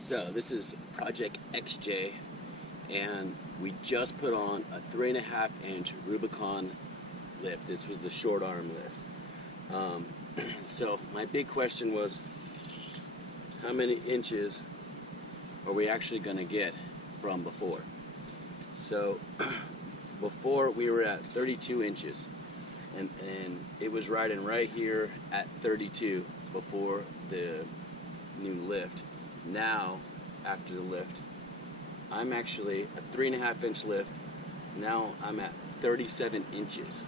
So this is Project XJ, and we just put on a 3.5-inch Rubicon lift. This was the short arm lift. So my big question was, how many inches are we actually going to get from before? So before we were at 32 inches, and it was riding right here at 32 before the new lift. Now, after the lift, I'm actually a 3.5-inch lift. Now I'm at 37 inches.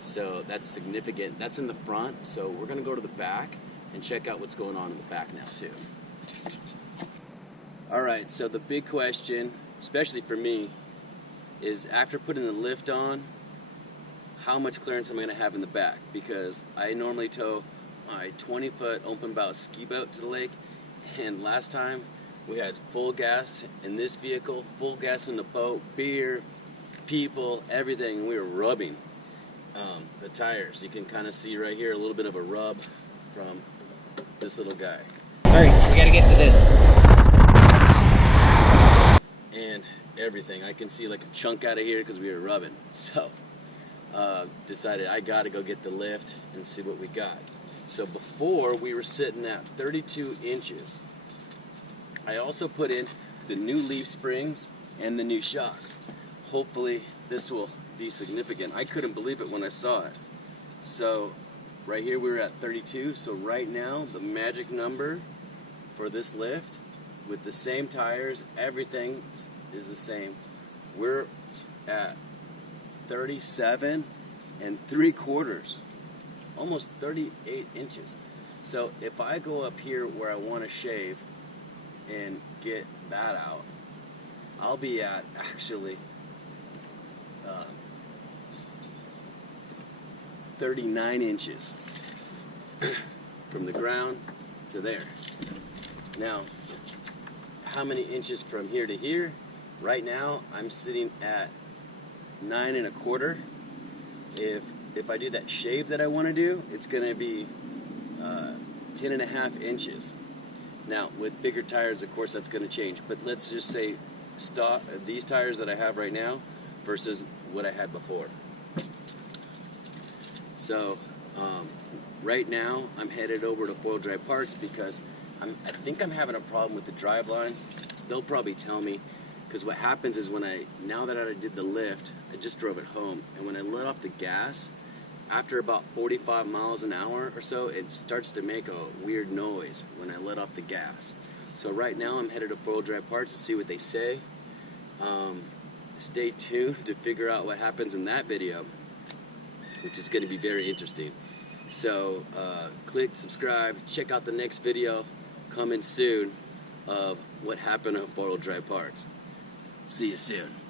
So that's significant. That's in the front. So we're going to go to the back and check out what's going on in the back now too. Alright, so the big question, especially for me, is after putting the lift on, how much clearance am I going to have in the back? Because I normally tow my 20-foot open bow ski boat to the lake, and last time we had full gas in this vehicle, full gas in the boat, beer, people, everything, and we were rubbing the tires. You can kind of see right here a little bit of a rub from this little guy. Hurry, we gotta get to this. And everything. I can see like a chunk out of here because we were rubbing. So decided I gotta go get the lift and see what we got. So before we were sitting at 32 inches. I also put in the new leaf springs and the new shocks. Hopefully this will be significant. I couldn't believe it when I saw it. So right here we were at 32. So right now the magic number for this lift with the same tires, everything is the same. We're at 37 3/4, almost 38 inches. So if I go up here where I want to shave and get that out, I'll be at actually 39 inches from the ground to there. Now, how many inches from here to here? Right now, I'm sitting at 9 1/4. If I do that shave that I want to do, it's going to be 10 1/2 inches. Now, with bigger tires, of course, that's going to change. But let's just say these tires that I have right now versus what I had before. So, right now, I'm headed over to Foil Dry Parts because I think I'm having a problem with the driveline. They'll probably tell me, because what happens is now that I did the lift, I just drove it home, and when I let off the gas, after about 45 miles an hour or so, it starts to make a weird noise when I let off the gas. So right now I'm headed to Foil Dry Parts to see what they say. Stay tuned to figure out what happens in that video, which is going to be very interesting. So click subscribe, check out the next video coming soon of what happened at Foil Dry Parts. See you soon.